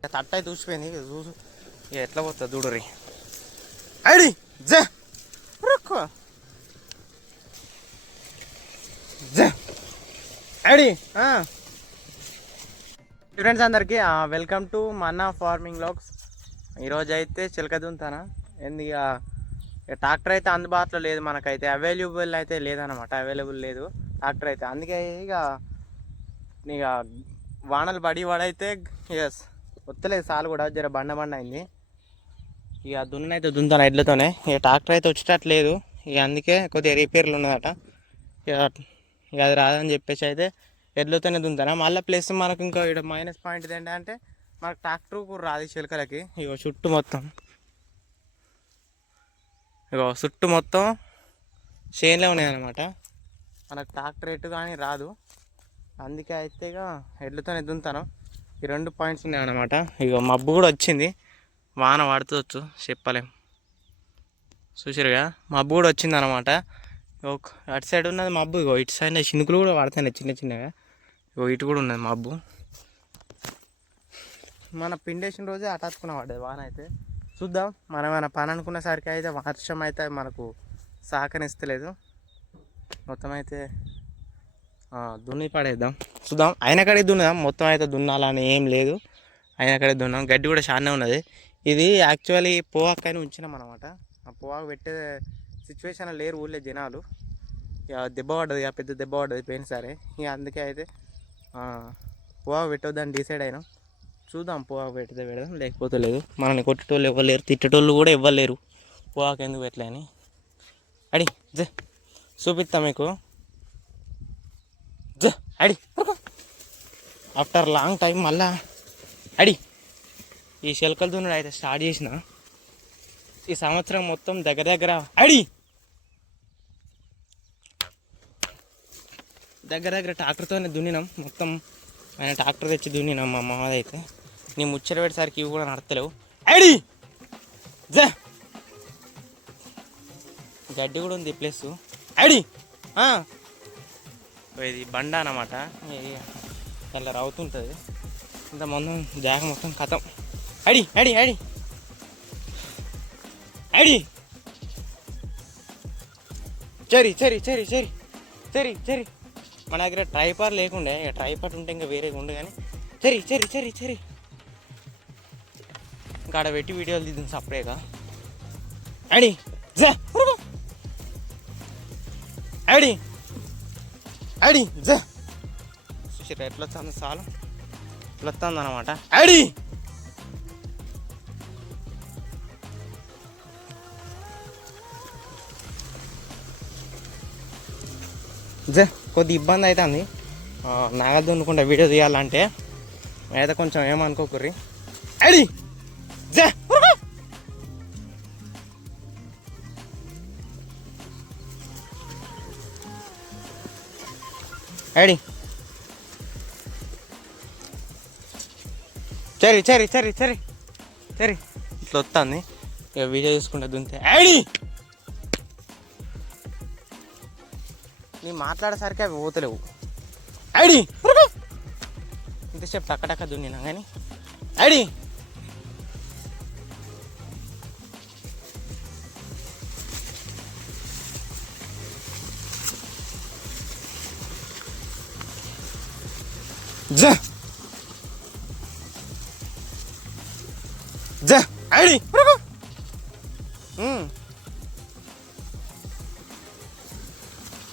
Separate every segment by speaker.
Speaker 1: ఇక తట్ట అయితే చూసిపోయింది ఇక చూసు. ఇక ఎట్లా పోతుంది చూడరి ఐడి జే. రుక్కో. జే. ఐడి. స్టూడెంట్స్ అందరికీ welcome to Manna farming logs ఈరోజు అయితే చిలక దుంతానా? ఏంది ఇక ఇక ట్రాక్టర్ అయితే అందుబాటులో లేదు మనకైతే. అవైలబుల్ అయితే లేదనమాట అవైలబుల్ లేదు. ట్రాక్టర్ అయితే. అందుకే ఇక ఇక వానలు పడి వాడైతే ఎస్ వత్తలేదు సాలు కూడా జర బండ బండ అయింది. ఇక దున్ననైతే దున్నుతాను ఎడ్లతోనే. ఇక ట్రాక్టర్ అయితే వచ్చేటట్లేదు. ఇక అందుకే కొద్దిగా రిపేర్లు ఉన్నదట. ఇక ఇక అది రాదని చెప్పేసి అయితే ఎడ్లతోనే దున్నుతాను. మళ్ళీ ప్లస్ మనకు ఇంకా ఇక్కడ మైనస్ పాయింట్ ఏంటంటే మనకు ట్రాక్టర్ కూడా రాదు చిలకలకి. ఇగో చుట్టూ మొత్తం. ఇక చుట్టూ మొత్తం చేన్లే ఉన్నాయి అనమాట మనకు ట్రాక్టర్ ఎటు కానీ రాదు. అందుకే అయితే ఇక ఎడ్లతోనే దున్నుతాను. ఈ రెండు పాయింట్స్ ఉన్నాయి అన్నమాట ఇక మబ్బు కూడా వచ్చింది. వాన పడుతుంది చెప్పలేం. చూసారుగా మబ్బు కూడా వచ్చింది అనమాట అటు సైడ్ ఉన్నది మబ్బు ఇగో ఇటు సైడ్ చినుకులు కూడా పడుతున్నాయి చిన్న చిన్నగా. ఇగో ఇటు కూడా ఉన్నది మబ్బు. మన పిండేసిన రోజే అటాచుకున్న పడ్డది వాన అయితే. చూద్దాం మనం మన పని అనుకున్నసరికి అయితే వర్షం అయితే మనకు సహకరిస్తలేదు. మొత్తం అయితే దున్ని పడేద్దాం. చూద్దాం. అయిన కడే దున్నదాం. మొత్తం అయితే దున్నాలని ఏం లేదు. అయిన కడే దున్నాం. గడ్డి కూడా చాలానే ఉన్నది. ఇది యాక్చువల్లీ పోవాకని ఉంచినాం అనమాట ఆ పోవాకు పెట్టే సిచ్యువేషన్ లేరు ఊళ్ళో జనాలు. ఇక దెబ్బ పడ్డది. ఇక పెద్ద దెబ్బ పడ్డది సరే. ఇక అందుకే అయితే ఆ, పోవాకు పెట్టొద్దని డిసైడ్ అయినాం. చూద్దాం పోవాకు పెట్టితే పెడదాం. లేకపోతే లేదు. మనల్ని కొట్టేటోళ్ళు ఇవ్వలేరు తిట్టేటోళ్ళు కూడా ఇవ్వలేరు పోవాకు ఎందుకు పెట్టలేని అడి జే. మీకు. అడి. ఆఫ్టర్ లాంగ్ టైం మళ్ళా. అడి. ఈ శిల్కలు దున్నుడు అయితే స్టార్ట్ చేసిన. ఈ సంవత్సరం మొత్తం దగ్గర దగ్గర అడి. దగ్గర దగ్గర ట్రాక్టర్తోనే దున్నినాం. మొత్తం ఆయన ట్రాక్టర్ తెచ్చి దున్నినాం మా అమ్మది అయితే. నీ ముచ్చట పెట్టేసరికి ఇవి కూడా నడతలేవు. అడి. జ. గడ్డి కూడా ఉంది ప్లేస్ అడి. ఇది బండ అనమాట ఇది అలా రవుతుంటుంది ఇంత మొత్తం జాగ మొత్తం కథం అడి అడి అడి అడి చరి చరి చరి చరి చరి చరి. మన దగ్గర ట్రైపర్ లేకుండే ఇక ట్రైపర్ ఉంటే ఇంకా వేరేగా ఉండు కానీ. చరి చరి చరి చరి. ఇంకా ఆడ పెట్టి వీడియోలు తీద్దాం సపరేట్గా అడి అడి అడి జ. చూసారా ఎట్లా వస్తుంది చాలు ఎట్లా వస్తుంది అనమాట అడి. జ కొద్ది ఇబ్బంది అవుతుంది దున్నుకుంటా వీడియో తీయాలంటే. అయితే కొంచెం ఏమనుకోకుర్రి. అడి. జ. అడి చరి చరి చరి చరి చరి ఇట్లా వస్తుంది ఇక వీడియో చూసుకుంటే దుంతే. అడి నీ మాట్లాడేసరికి అవి పోతలేవు. అడి ఇంతసేపు టక్క టక్క దున్నినా కానీ. అడి జ. జ. ఐడి.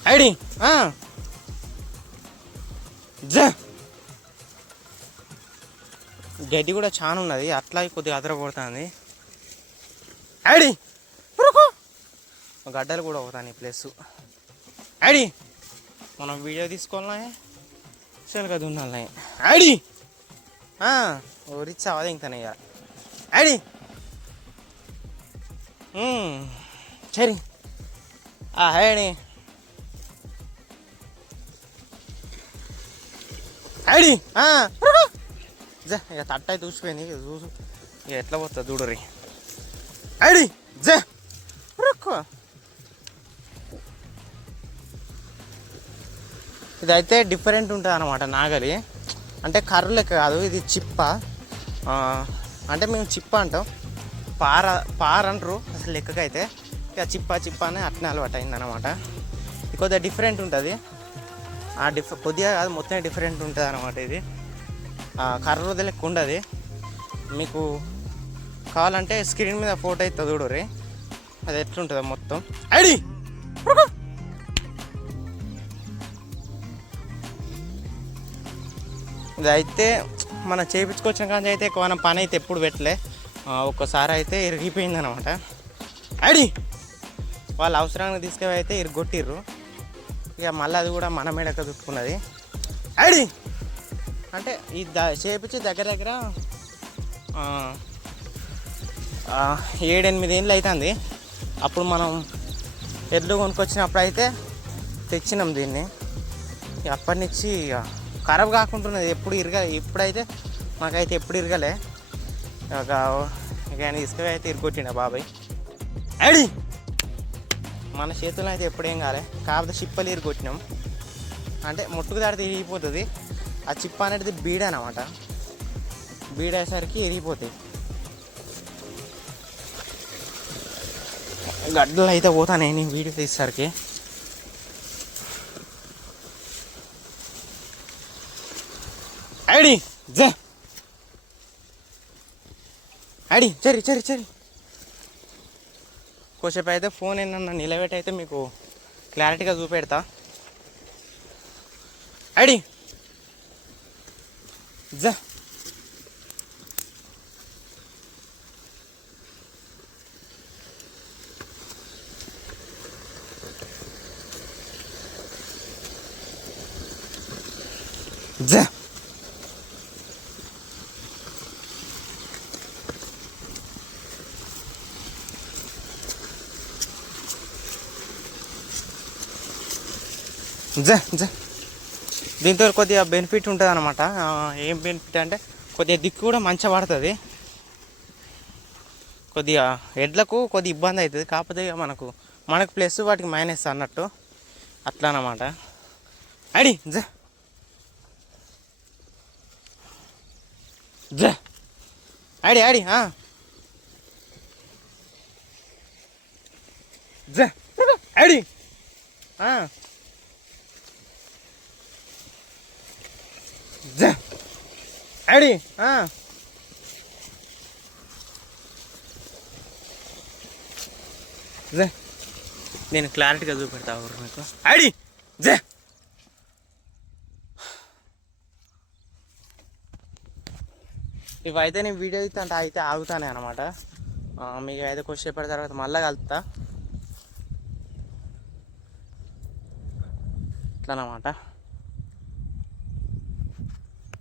Speaker 1: ఐడి. జ. గడ్డి కూడా చాలా ఉన్నది. అట్లా కొద్దిగా అదరగొడుతుంది. ఐడి. గడ్డలు కూడా అవుతాయి ప్లస్. ఐడి. మనం వీడియో తీసుకోవాలా చల్ కదా ఉండాలి ఆడి! రిచ్ అవ్వదు ఇంకనే ఇక. ఆడి! సరే ఆడి. ఆడి! జ ఇక తట్ట అయితే చూసిపోయింది చూసు. ఇక ఎట్లా పోతుంది చూడరి ఆడి! జ! ఇదైతే డిఫరెంట్ ఉంటుంది అనమాట నాగలి. అంటే కర్ర లెక్క కాదు ఇది చిప్ప. అంటే మేము చిప్ప అంటాం. పార పార అంటారు అసలు లెక్కకైతే. ఇక చిప్ప చిప్ప అని అట్నే అలవాటు అయిందనమాట కొద్దిగా డిఫరెంట్ ఉంటుంది. ఆ డిఫ కొద్దిగా కాదు మొత్తం డిఫరెంట్ ఉంటుంది అనమాట ఇది. ఆ, కర్ర లెక్క ఉండదు. మీకు కావాలంటే స్క్రీన్ మీద ఫోటో అయితే చూడరి అది ఎట్లుంటుందో మొత్తం. ఐడి! ఇది అయితే మనం చేయించుకొచ్చిన కానీ అయితే మనం పని అయితే ఎప్పుడు పెట్టలే. ఒక్కసారి అయితే ఇరిగిపోయింది అనమాట అడి వాళ్ళ అవసరానికి తీసుకెళ్ళి అయితే ఇరుగొట్టిర్రు. ఇక మళ్ళీ అది కూడా మన మేడక చుట్టుకున్నది అడి అంటే ఈ ద చేపించి దగ్గర దగ్గర ఏడెనిమిది ఏళ్ళు అవుతుంది అప్పుడు మనం ఎడ్లు కొనుక్కొచ్చినప్పుడు అయితే తెచ్చినాం దీన్ని. ఇక అప్పటి నుంచి ఇక ఖరాబ్ కాకుంటున్నది. ఎప్పుడు ఇరగ ఇప్పుడైతే మాకైతే ఎప్పుడు ఇరగలే. ఒక ఇక ఆయన ఇసుక అయితే ఇరుకొట్టిండ బాబాయ్. అడి మన చేతుల్లో అయితే ఎప్పుడేం కాలే. కాకపోతే చిప్పలు ఇరుగొట్టినాం. అంటే ముట్టుకు దాడితే ఇరిగిపోతుంది. ఆ చిప్ప అనేది బీడ అనమాట బీడేసరికి అయ్యేసరికి ఇరిగిపోతాయి. గడ్డలు అయితే పోతానే నేను వీడియో తీసేసరికి. ఐడి జే. ఐడి చరి చరి చరి. కొద్దిసేపు అయితే ఫోన్ ఏంటన్నా నిలబెట్టి అయితే మీకు క్లారిటీగా చూపెడతా. ఐడి. జా. జా. జా జా. దీంతో కొద్దిగా బెనిఫిట్ ఉంటుంది అనమాట ఏం బెనిఫిట్ అంటే కొద్దిగా దిక్కు కూడా మంచిగా పడుతుంది. కొద్దిగా ఎడ్లకు కొద్ది ఇబ్బంది అవుతుంది. కాకపోతే ఇక మనకు మనకు ప్లస్ వాటికి మైనస్ అన్నట్టు అట్లా అనమాట అడి జా. జా. ఆడి ఆడి ఆ. జా. ఆడి ఆ. జా ఆడి ఆ. జా. నేను క్లారిటీగా చూపెడతా ఊరు మీకు. ఆడి జా. ఇవైతే నేను వీడియో తీస్తా అయితే ఆగుతానే అనమాట మీకు అయితే కొద్దిసేపటి తర్వాత మళ్ళీ కలుపుతా. ఇట్లా అనమాట